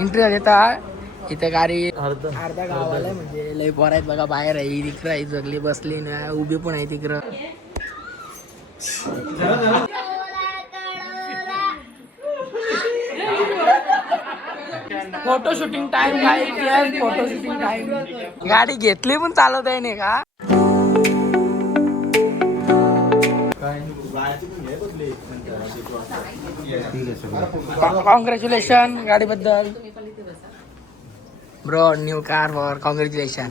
Entry देता इथे गाडी अर्धा गावाला म्हणजे लय पोर आहेत बघा बाहेर आहे तिकडं आहे जगली बसली ना उभी पण आहे तिकडं. फोटो शूटिंग टाइम काय फोटो शूटिंग टाइम. गाडी घेतली पण चालत आहे नाही का. कॉंग्रॅच्युलेशन गाडीबद्दल bro new car for congratulation.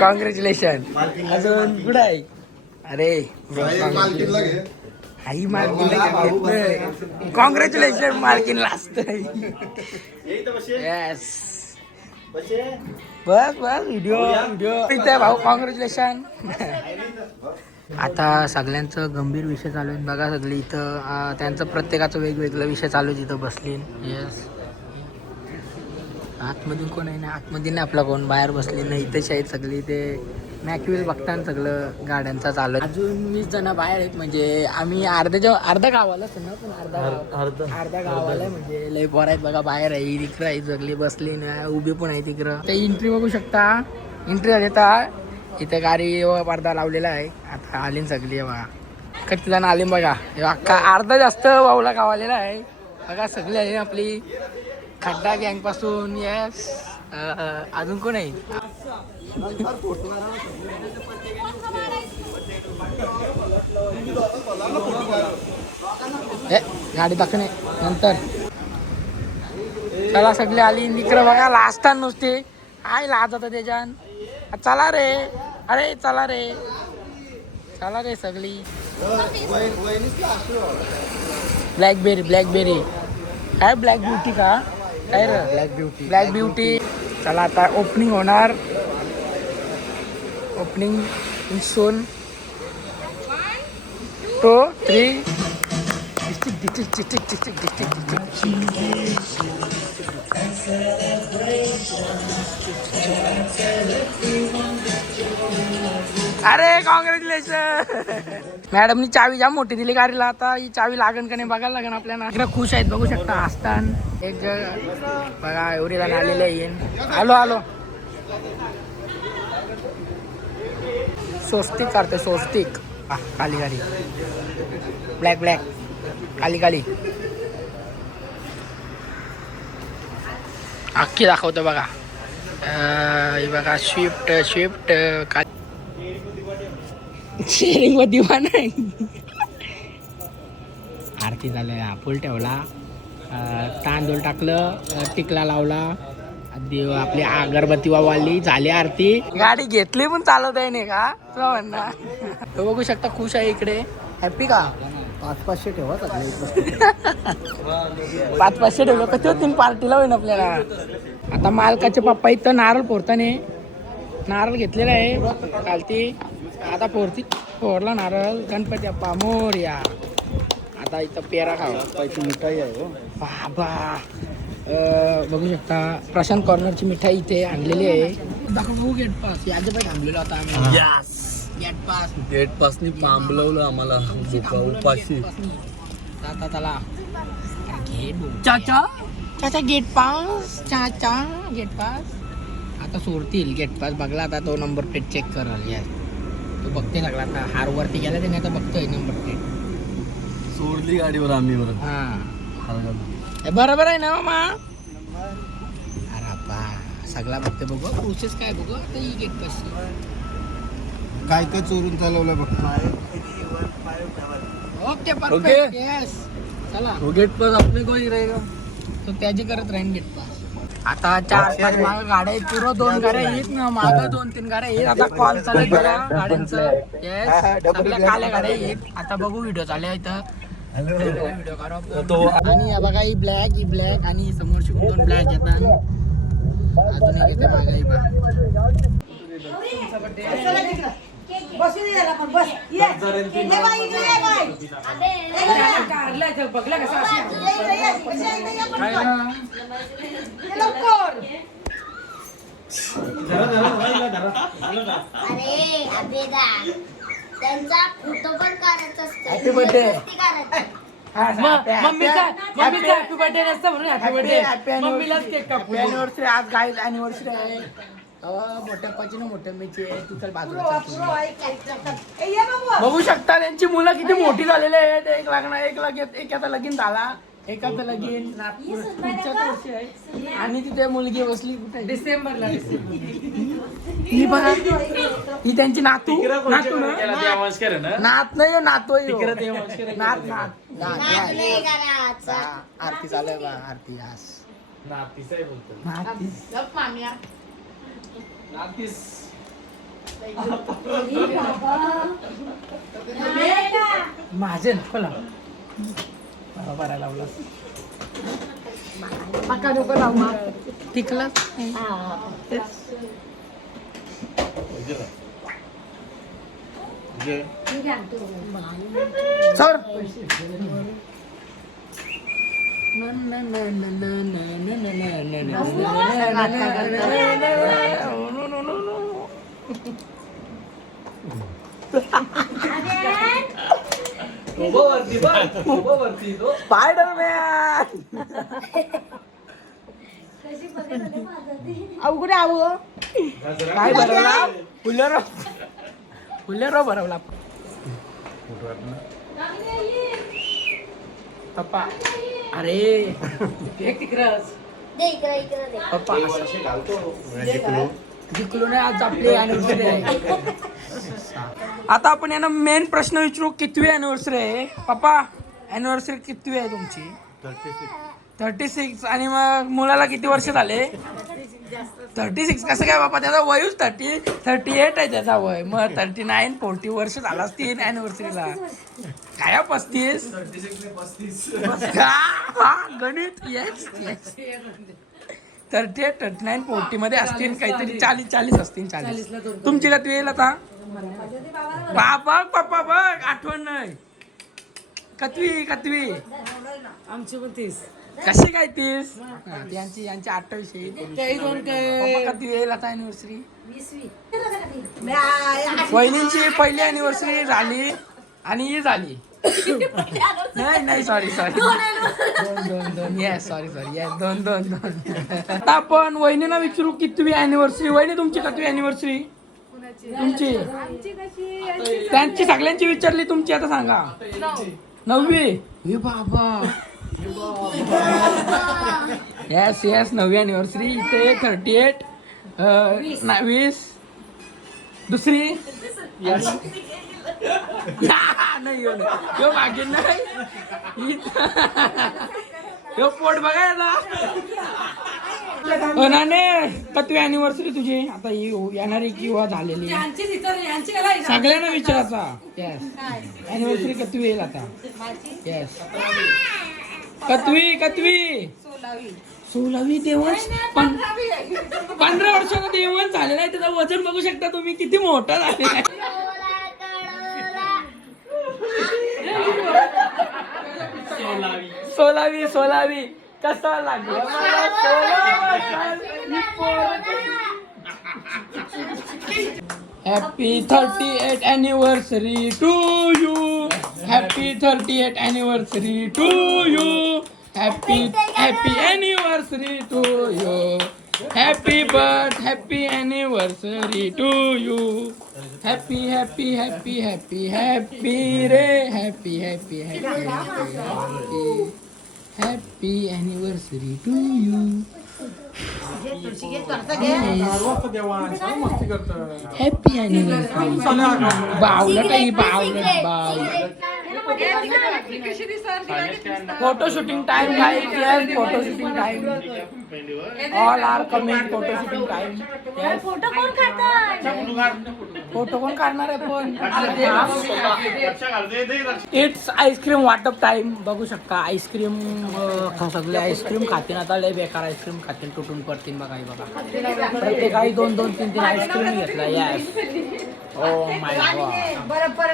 Congratulation अजून कुठं आहे. अरे आई मालकीन कॉंग्रॅच्युलेशन मालकीनला असतं. येस बस बस व्हिडिओ इथे भाऊ कॉंग्रॅच्युलेशन. आता सगळ्यांचं गंभीर विषय चालू आहे बघा सगळे इथं त्यांचं प्रत्येकाचं वेगवेगळं विषय चालू आहे तिथं बसली. येस आतमधून कोण आहे ना आतमध्ये नाही आपला कोण बाहेर बसली नाही इथेच आहेत सगळी. ते मॅक्युअल बघताना सगळं गाड्यांचा चालू आहे. अजून 20 जण बाहेर आहेत म्हणजे आम्ही अर्धा गावालाच ना पण अर्धा गावाला म्हणजे लय पोर आहेत बघा बाहेर आहे तिकडं आहे सगळी बसली ना उभी पण आहे तिकडं. ते एंट्री बघू शकता एंट्री देता इथे गाडी पडदा लावलेला आहे. आता आली सगळी बघा किती जण आली बघा अख्खा अर्धा जास्त वावला गावालेला आहे बघा सगळी आहे आपली खड्डा गँग पासून. येस अजून कोण आहे गाडी दाखवणे नंतर. चला सगळे आली इकडं बघा लास्ट नुसते काय लाज आता त्याच्यान. चला रे अरे चला रे सगळी. ब्लॅकबेरी काय ब्लॅक ब्युटी का काय रे ब्लॅक ब्युटी. चला आता ओपनिंग होणार. ओपनिंग इन सोन 2 3. अरे कॉंग्रॅच्युलेशन. मॅडमनी चावी जाम मोठी दिली गाडीला. आता ही चावी लागन का नाही बघायला लागेल आपल्याला. इकडे खुश आहेत बघू शकता आस्थान एक बघा एवढी जण आलेले आहे. आलो स्वस्तिक करते स्वस्तिक काली गाडी ब्लॅक काली अख्खी दाखवतो बघा. हे बघा स्विफ्ट शेअरिंग मध्ये नाही. आरती झाल्या फुल ठेवला तांदूळ टाकलं टिकला लावला आपली अगरबत्ती वाली झाली आरती. गाडी घेतली पण चालत आहे नाही का तुला म्हणणार. तो बघू शकता खुश आहे इकडे हॅपी का. 500 ठेवा 500 ठेवलं कधी होतील पार्टीला होईन आपल्याला. आता मालकाचे पप्पा इथं नारळ फोडताने नारळ घेतलेला आहे कालती. आता फोडला नारळ गणपती बाप्पा मोरया. आता इथं पेरा खावा मिठाई आहे बाबा. बघू शकता प्रशांत कॉर्नरची मिठाई इथे आणलेली आहे. दाखवू गेट पास याद पाहिजे थांबलेलो आता आम्ही. गेट पासनी पांबलवलं आम्हाला उपाशी. आता चला चाचा गेट पास आता सोडतील गेट पास बघला. आता तो नंबर प्लेट चेक कराल यार तो बघते लागला. आता हार वरती गेला त्याने आता बघतोय नंबर प्लेट. सोडली गाडीवर आम्ही बरं. हा बरोबर आहे ना मामा. अरे बा सगळा बघते बघू प्रोसेस काय बघू. आता ही गेट पास काय चोरून चालवलं बघ. Okay perfect yes. चला तो गेट पास आपले कोणी रहेगा तो त्याची करत राहीन गेट पास. आता 4-5 माग गाड्या आहेत पुरो 2 गाड्या आहेत ना माग 2-3 गाड्या आहेत. आता कॉल चालू आहे गाड्यांचं. येस सगळ्या काल्या गाड्या आहेत. आता बघू व्हिडिओ चालू आहे इथं व्हिडिओ करू. आणि या बघा ही ब्लॅक आणि समोरची 2 ब्लॅक येतात. अजून एक येते मागे त्यांचा फोटो पण काढायचा असतो. हॅपी बर्थडे मम्मीचा हॅपी बर्थडे नसतं म्हणून हॅपी बर्थडे मम्मीलाच केक कापू दे. अॅनिव्हर्सरी आज गाईज अॅनिव्हर्सरी आहे. मोठ्या पाची ना मोठ्या मेची आहे. तू चल बाजूला बघू शकता त्यांची मुलं किती मोठी झालेली आहेत. एक आता लगीन झाला, एकाचं लगीन पुढच्याच वर्षी आहे. आणि तिथे मुलगी बसली कुठे डिसेंबरला ही बघा, ही त्यांची नातू नातू ना नात नाही नातू आहे ह्यो. नात आरती चालू आहे बा. आरती आज माझे नको लाव बरा लावला मका नको लावू. टिकला सर स्पायडरमॅन अवघड आव काय भरवला फुलेरो भरवला पप्पा. अरे एक तिकडच पप्पा जिंकलो नाही आज आपली अॅनिव्हर्सरी आहे. आता आपण यांना मेन प्रश्न विचारू, कितवी अॅनिव्हर्सरी आहे पप्पा? अॅनिव्हर्सरी कितवी आहे तुमची? 36. आणि मग मुलाला किती वर्ष झाले? 36. कसं काय बापा, त्याचा वयच 38 आहे त्याचा वय. मग 39 40 वर्ष झाला असतील अॅनिव्हर्सरीला. काय 35? गणित येस 38 39 40 मध्ये असतील काहीतरी. 40 असतील. 40. तुमची किती येईल आता? बाबा पप्पा बघ आठवण नाही. कतवी आमची पण 30. कशी काय 30? यांची 28 कधी येईल आता अॅनिव्हर्सरी? वहिनींची पहिली अॅनिव्हर्सरी झाली आणि ही झाली. नाही सॉरी दोन येस सॉरी येस दोन. आता आपण वहिनीला विचारू कितवी अॅनिव्हर्सरी. वहिनी तुमची कितवी अॅनिव्हर्सरी? तुमची त्यांची सगळ्यांची विचारली, तुमची आता सांगा. 9वी. हे बाबा येस 9वी अॅनिव्हर्सरी. इथे 38 20 दुसरी नाही यो मागे नाही यो पोट बघायला. नाने कितवी अॅनिव्हर्सरी तुझी आता येणारी किंवा झालेली? सगळ्यांना विचारायचा. येस अॅनिव्हर्सरी कितवी येईल आता? येस कतवी 16वी. देवच 15 वर्षाचा देवच झालेला आहे. त्याचं वजन बघू शकता तुम्ही किती मोठा झालेला आहे. 16वी कसं लागलं happy 38th anniversary to you. Happy 38th anniversary to you. Happy anniversary to you. Happy anniversary to you. Happy रे happy anniversary to you. Happy anniversary. बावलट photo shooting time guys. Yes photo shooting time. All are coming photo shooting time. Yes photo कोण काढणार आहे पण? It's ice cream वाटप time. बघू शकता ice cream सगळे आईस्क्रीम खातील आता. लय बेकार आईस्क्रीम खातील, तुटून पडतील बघा. प्रत्येकाही 2 3 आईस्क्रीम घेतला. Yes oh my God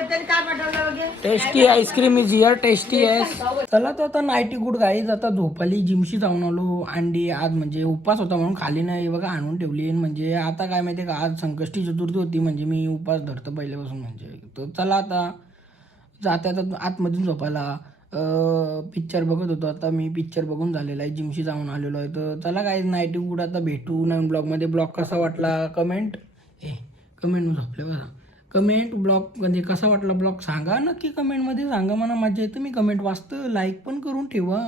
tasty ice cream is here. Tasty yes. चला तर आता नाईटी गुड गाईज. आता झोपाली, जिमशी जाऊन आलो. अंडी आज म्हणजे उपवास होता म्हणून खाली नाही बघा, आणून ठेवली. म्हणजे आता काय माहिती का, आज संकष्टी चतुर्थी होती. म्हणजे मी उपवास धरतो पहिल्यापासून. म्हणजे तर चला आता जाते आता आतमधून झोपायला. पिक्चर बघत होतो. आता मी पिक्चर बघून झालेला आहे, जिमशी जाऊन आलेलो आहे. तर चला काय नाईट गुड आता भेटू नवीन ब्लॉगमध्ये. ब्लॉग कसा वाटला कमेंट झोपले बघा. कमेंट ब्लॉगमध्ये कसा वाटला ब्लॉग सांगा नक्की कमेंटमध्ये सांगा. मला मजा येतं, मी कमेंट वाचतं. लाईक पण करून ठेवा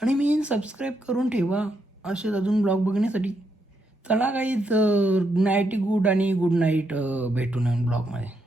आणि मी सबस्क्राईब करून ठेवा असेच अजून ब्लॉग बघण्यासाठी. चला काहीच नाईट गुड आणि गुड नाईट, भेटू नवीन ब्लॉगमध्ये.